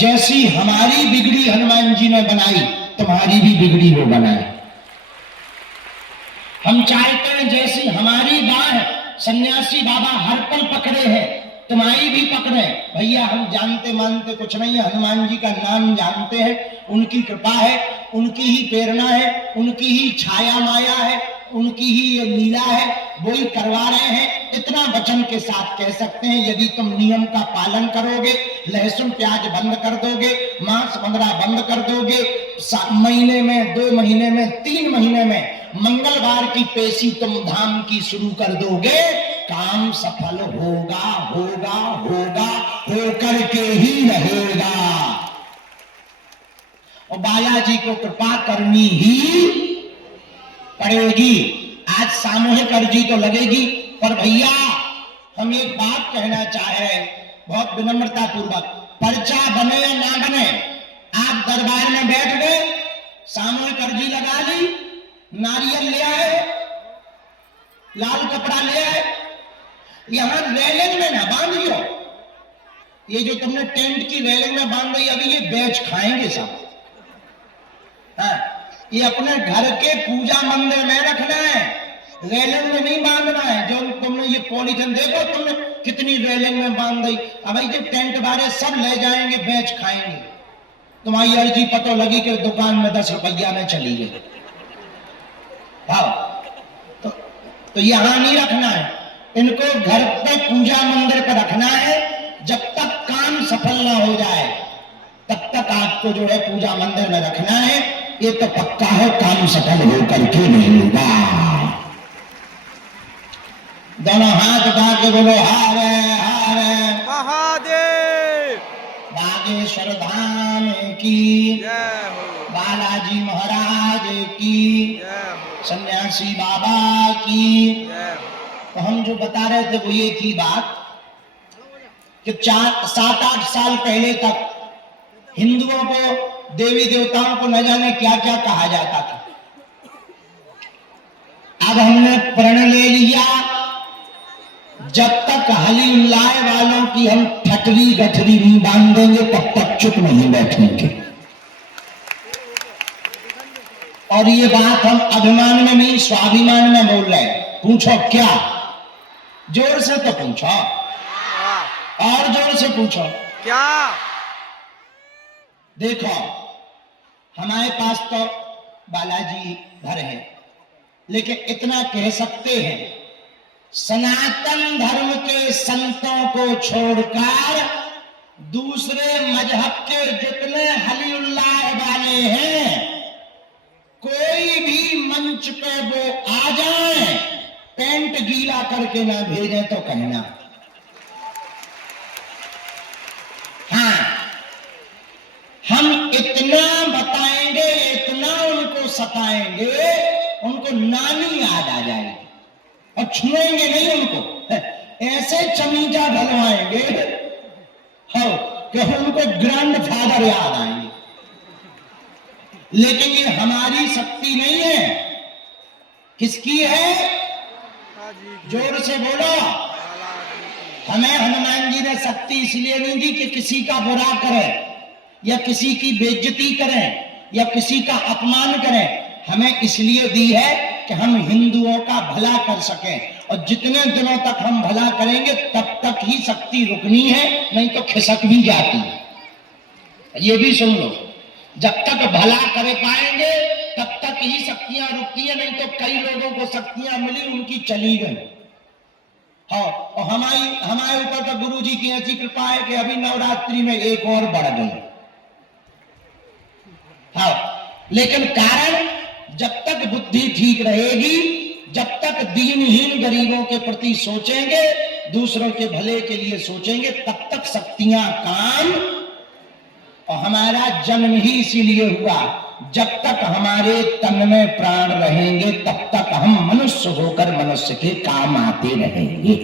जैसी हमारी बिगड़ी हनुमान जी ने बनाई, तुम्हारी भी बिगड़ी वो बनाए। हम चाहते हैं जैसी हमारी बाह सन्यासी बाबा हर पल पकड़े हैं, तुम्हारी भी पकड़े। भैया हम जानते मानते कुछ नहीं है, हनुमान जी का नाम जानते हैं, उनकी कृपा है, उनकी ही प्रेरणा है, उनकी ही छाया माया है, उनकी ही ये लीला है, वो ही करवा रहे हैं। इतना वचन के साथ कह सकते हैं, यदि तुम नियम का पालन करोगे, लहसुन प्याज बंद कर दोगे, मांस वगैरह बंद कर दोगे, महीने में 2 महीने में 3 महीने में मंगलवार की पेशी तुम धाम की शुरू कर दोगे, काम सफल होगा होगा होगा, होकर के ही रहेगा। और बालाजी को कृपा करनी ही पड़ेगी। आज सामूहिक अर्जी तो लगेगी, पर भैया हम एक बात कहना चाहे बहुत विनम्रता पूर्वक, पर्चा बने या ना बने, आप दरबार में बैठ गए, सामूहिक अर्जी लगा ली, नारियल ले आए, लाल कपड़ा ले आए, यहां रेलिंग में ना बांध लो। ये जो तुमने टेंट की रेलिंग में बांध दी, अभी ये बेच खाएंगे सब। हाँ, ये अपने घर के पूजा मंदिर में रखना है, रेलिंग में नहीं बांधना है। जो तुमने ये पॉलीथिन देखो तुमने कितनी रेलिंग में बांध दी, अब ये टेंट वाले सब ले जाएंगे, बेच खाएंगे। तुम्हारी अर्जी पता लगी कि दुकान में 10 रुपया में चली गई। तो यहां नहीं रखना है, इनको घर पे पूजा मंदिर पर रखना है। जब तक काम सफल ना हो जाए तब तक आपको जो है पूजा मंदिर में रखना है। ये तो पक्का है, काम सफल होकर के नहीं होगा। दोनों हाथ उठा के बोलो हर हर महादेव, बागेश्वर धाम की जय हो, बालाजी महाराज की, जय हो, सन्यासी बाबा की। जय हो। तो हम जो बता रहे थे वो ये थी बात कि 7-8 साल पहले तक हिंदुओं को, देवी देवताओं को न जाने क्या क्या कहा जाता था। अब हमने प्रण ले लिया, जब तक हलीउल्लाह वालों की हम ठटरी गठरी नहीं बांधेंगे तब तक चुप नहीं बैठेंगे। और ये बात हम अभिमान में नहीं, स्वाभिमान में बोल रहे हैं। पूछो क्या? जोर से तो पूछो, और जोर से पूछो क्या? देखो हमारे पास तो बालाजी घर है, लेकिन इतना कह सकते हैं, सनातन धर्म के संतों को छोड़कर दूसरे मजहब के जितने हलीउल्लाह वाले हैं, कोई भी मंच पे वो आ जाए, पेंट गीला करके ना भेजें तो कहना। हाँ, हम इतना बताएंगे, इतना उनको सताएंगे, उनको नानी याद आ जाएगी और छुएंगे नहीं उनको, ऐसे चमीजा ढलवाएंगे हो कि उनको ग्रैंड फादर याद आएंगे। लेकिन ये हमारी शक्ति नहीं है, किसकी है? जोर से बोलो। हमें हनुमान जी ने शक्ति इसलिए नहीं दी कि किसी का बुरा करें या किसी की बेइज्जती करें या किसी का अपमान करें। हमें इसलिए दी है कि हम हिंदुओं का भला कर सकें, और जितने दिनों तक हम भला करेंगे तब तक ही शक्ति रुकनी है, नहीं तो खिसक भी जाती है। ये भी सुन लो, जब तक भला कर पाएंगे तब तक ही शक्तियां रुकती है, नहीं तो कई लोगों को शक्तियां मिली, उनकी चली गई। हाँ, और हमारे ऊपर तो गुरु जी की ऐसी कृपा है कि अभी नवरात्रि में एक और बढ़ गई। हाँ, लेकिन कारण, जब तक बुद्धि ठीक रहेगी, जब तक दीनहीन गरीबों के प्रति सोचेंगे, दूसरों के भले के लिए सोचेंगे, तब तक शक्तियां काम। और हमारा जन्म ही इसीलिए हुआ, जब तक हमारे तन में प्राण रहेंगे तब तक हम मनुष्य होकर मनुष्य के काम आते रहेंगे।